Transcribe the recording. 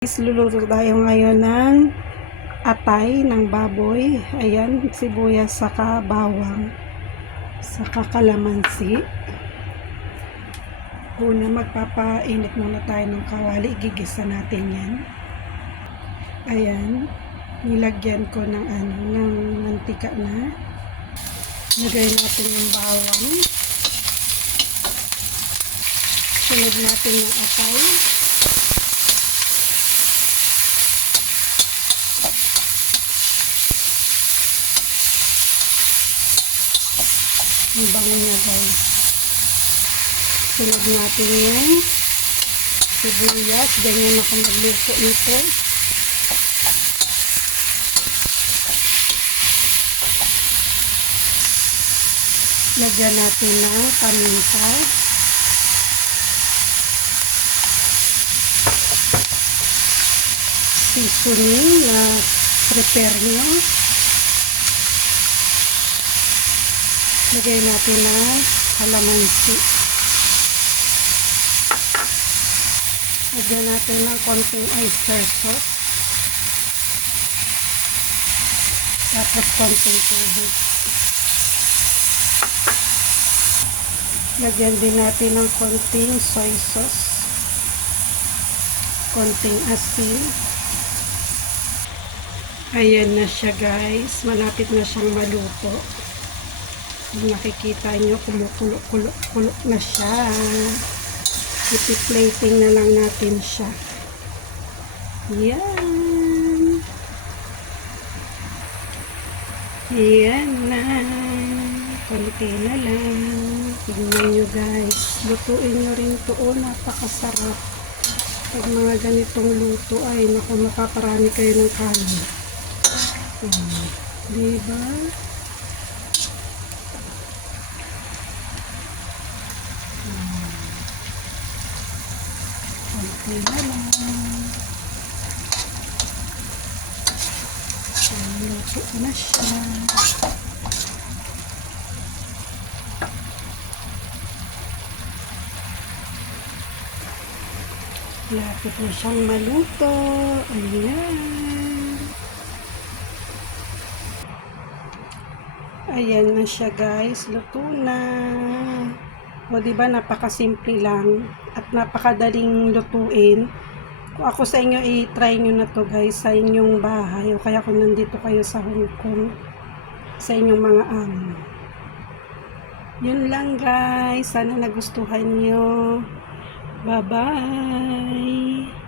Luluto tayo ngayon ng atay ng baboy. Ayan, sibuyas saka bawang saka kalamansi. Una, magpapainit muna tayo ng kawali. Igigisa natin yan. Ayan, nilagyan ko ng mantika na. Lagay natin yung bawang. Sunod natin yung atay. Ang bango niya, guys. Sunod natin yung sibuyas. Ganyan ako magluto nito. Lagyan natin ng paminta. Seasoning na prepare nyo. Lagay natin ng kalamansi. Lagyan natin ng konting oyster sauce. Tapos konting tubig. Lagyan din natin ng konting soy sauce. Konting asin. Ayan na siya, guys. Malapit na siyang maluto. Nakikita nyo, kumukulo na siya. Ipi-plating na lang natin siya. Yan. Yan na. Konti na lang. Tingnan nyo, guys. Lutuin nyo rin ito. Oh, napakasarap. Pag mga ganitong luto ay naku, makaparami kayo ng kanin. Diba? Konti na lang. Luto na siya. Lapit na siyang maluto. Ayan. Ayan na siya, guys. Luto na. O, diba, napakasimple lang. At napakadaling lutuin. Kung ako sa inyo, i-try nyo na to, guys, sa inyong bahay. O kaya kung nandito kayo sa Hong Kong, sa inyong mga amo. Yun lang, guys. Sana nagustuhan nyo. Bye-bye!